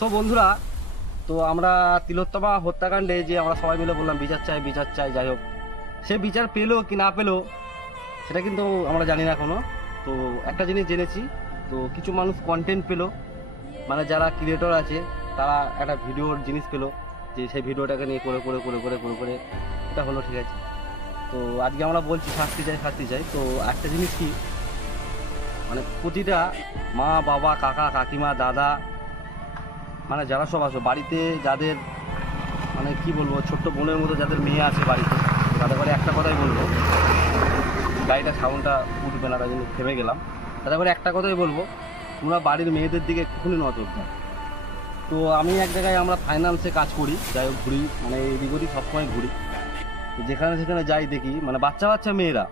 সব বন্ধুরা, তো আমরা তিলোত্তমা হত্যাকাণ্ডে যে আমরা সবাই মিলে বললাম বিচার চাই, যাই হোক সে বিচার পেলো কি না পেলো সেটা কিন্তু আমরা জানি না এখনো। তো একটা জিনিস জেনেছি, তো কিছু মানুষ কন্টেন্ট পেলো, মানে যারা ক্রিয়েটর আছে তারা একটা ভিডিওর জিনিস পেলো, যে সেই ভিডিওটাকে নিয়ে করে করে করে করে করে করে এটা হলো, ঠিক আছে। তো আজকে আমরা বলছি শাস্তি চাই। তো একটা জিনিস কি, মানে প্রতিটা মা বাবা কাকা কাকিমা দাদা, মানে যারা সব আসো বাড়িতে, যাদের মানে কি বলবো ছোট্ট বোনের মতো যাদের মেয়ে আছে বাড়িতে, তাদের করে একটা কথাই বলবো, গাড়িটা সাউন্ডটা উঠবে না, তাই জন্য থেমে গেলাম। তাদের করে একটা কথাই বলবো, তোমরা বাড়ির মেয়েদের দিকে একটুখানি নজর দাও। তো আমি এক জায়গায়, আমরা ফাইন্যান্সে কাজ করি, যাই হোক ঘুরি, মানে এদিক ওদিক সবসময় ঘুরি, যেখানে সেখানে যাই দেখি মানে বাচ্চা মেয়েরা,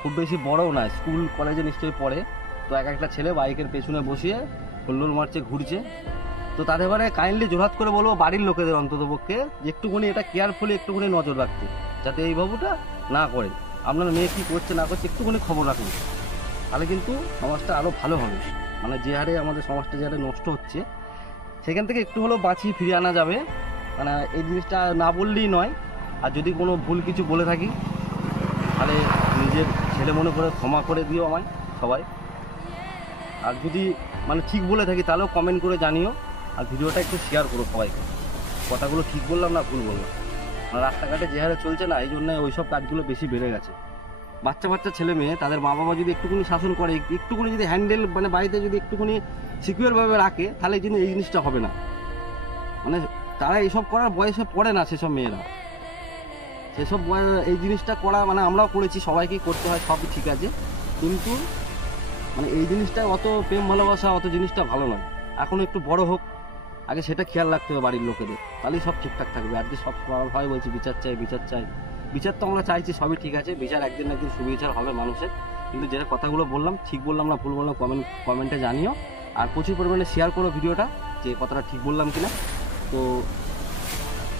খুব বেশি বড়ও নয়, স্কুল কলেজে নিশ্চয়ই পড়ে, তো এক একটা ছেলে বাইকের পেছনে বসিয়ে হুল্লোড় মারছে, ঘুরছে। তো তাদের এবারে কাইন্ডলি জোরাত করে বলবো বাড়ির লোকেদের অন্ততপক্ষে যে একটুখানি এটা কেয়ারফুলি একটুখানি নজর রাখতে, যাতে এই বাবুটা না করে। আপনার মেয়ে কী করছে না করছে একটুখানি খবর রাখুন, তাহলে কিন্তু সমাজটা আরও ভালো হবে। মানে যে হারে আমাদের সমাজটা যে হারে নষ্ট হচ্ছে, সেখান থেকে একটু হলেও বাঁচিয়ে ফিরে আনা যাবে। মানে এই জিনিসটা না বললেই নয়, আর যদি কোনো ভুল কিছু বলে থাকি তাহলে নিজের ছেলে মনে করে ক্ষমা করে দিও আমায় সবাই। আর যদি মানে ঠিক বলে থাকি তাহলেও কমেন্ট করে জানিও, আর ভিডিওটা একটু শেয়ার করো সবাইকে। কথাগুলো ঠিক বললাম না ভুল বললাম, রাস্তাঘাটে যে হারে চলছে না, এই জন্য ওইসব কাজগুলো বেশি বেড়ে গেছে। বাচ্চা ছেলে মেয়ে, তাদের মা বাবা যদি একটুখানি শাসন করে, একটুখানি যদি হ্যান্ডেল মানে বাড়িতে যদি একটুখানি সিকিউরভাবে রাখে, তাহলে এই জিনিসটা হবে না। মানে তারা এইসব করার বয়সে পড়ে না সেসব মেয়েরা, সেসব এই জিনিসটা করা, মানে আমরাও করেছি, সবাইকেই করতে হয়, সবই ঠিক আছে, কিন্তু মানে এই জিনিসটা অত প্রেম ভালোবাসা অত জিনিসটা ভালো নয়। এখন একটু বড় হোক, আগে সেটা খেয়াল রাখতে হবে বাড়ির লোকেদের, তাহলেই সব ঠিকঠাক থাকবে। আজকে সব হয় বলছি বিচার চাই, বিচার তো আমরা চাইছি, সবই ঠিক আছে, বিচার একদিন না একদিন সুবিচার হবে মানুষের। কিন্তু যে কথাগুলো বললাম, ঠিক বললাম না ভুল বললাম, কমেন্টে জানিও, আর প্রচুর পরিমাণে শেয়ার করো ভিডিওটা, যে কথাটা ঠিক বললাম কিনা। তো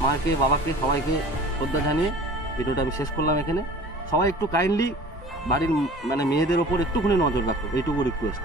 মাকে বাবাকে সবাইকে শ্রদ্ধা জানিয়ে ভিডিওটা আমি শেষ করলাম এখানে। সবাই একটু কাইন্ডলি বাড়ির মানে মেয়েদের ওপর একটুখানি নজর রাখো, এইটুকু রিকোয়েস্ট।